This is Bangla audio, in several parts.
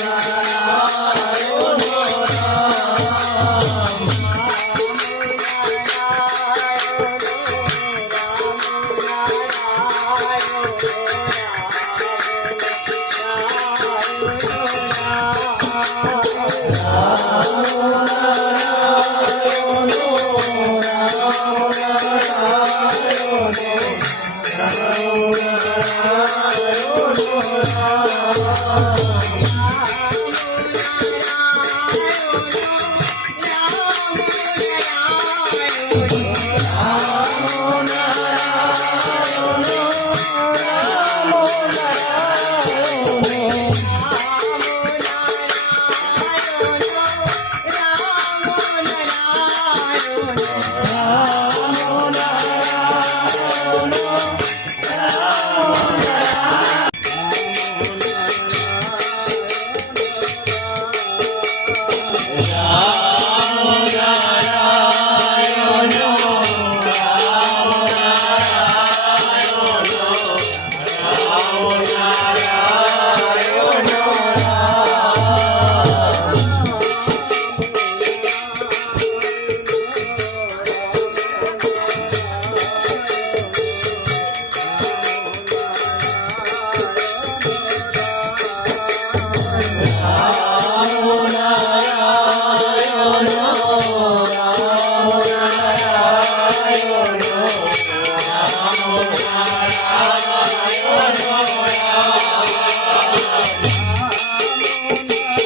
রাম না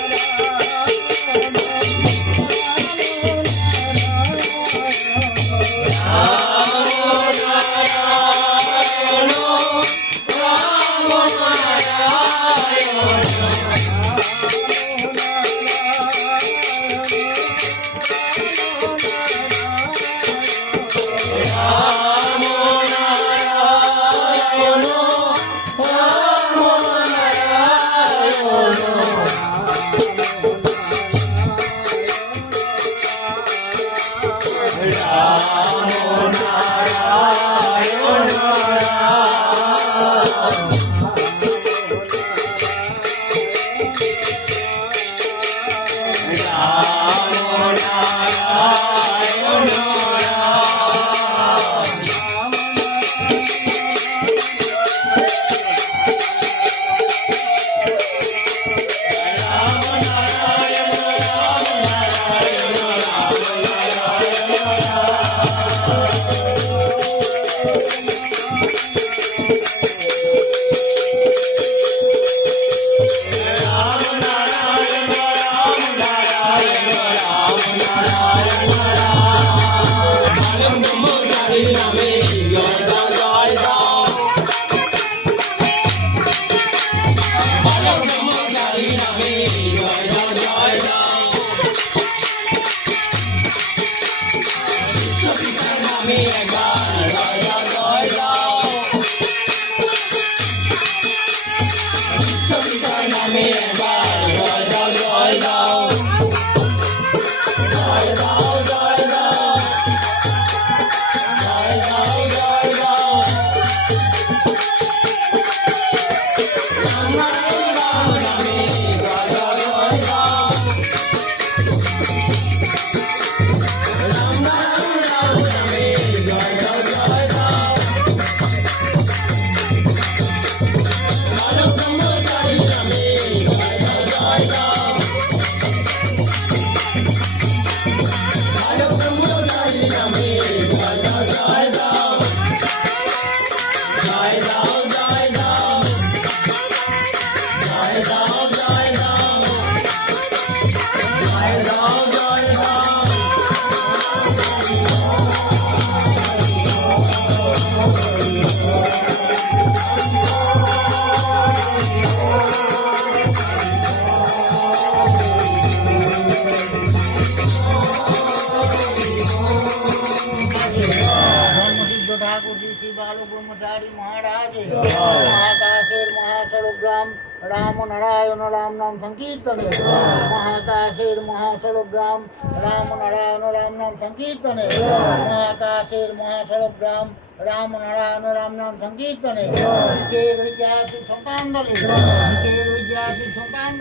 Ramona. baby, Bye. Ram Narayan Ram নাম সংকীর্তনে মহাকাশের মহাসড়গ্রাম রাম নারায়ণ রাম নাম সংকীর্তনে মহাকাশের মহাসড়গ্রাম রাম নারায়ণ রাম নাম সংকীর্তনে বিশের ঐতিহাসিক সন্তান দলে বিশের সন্তান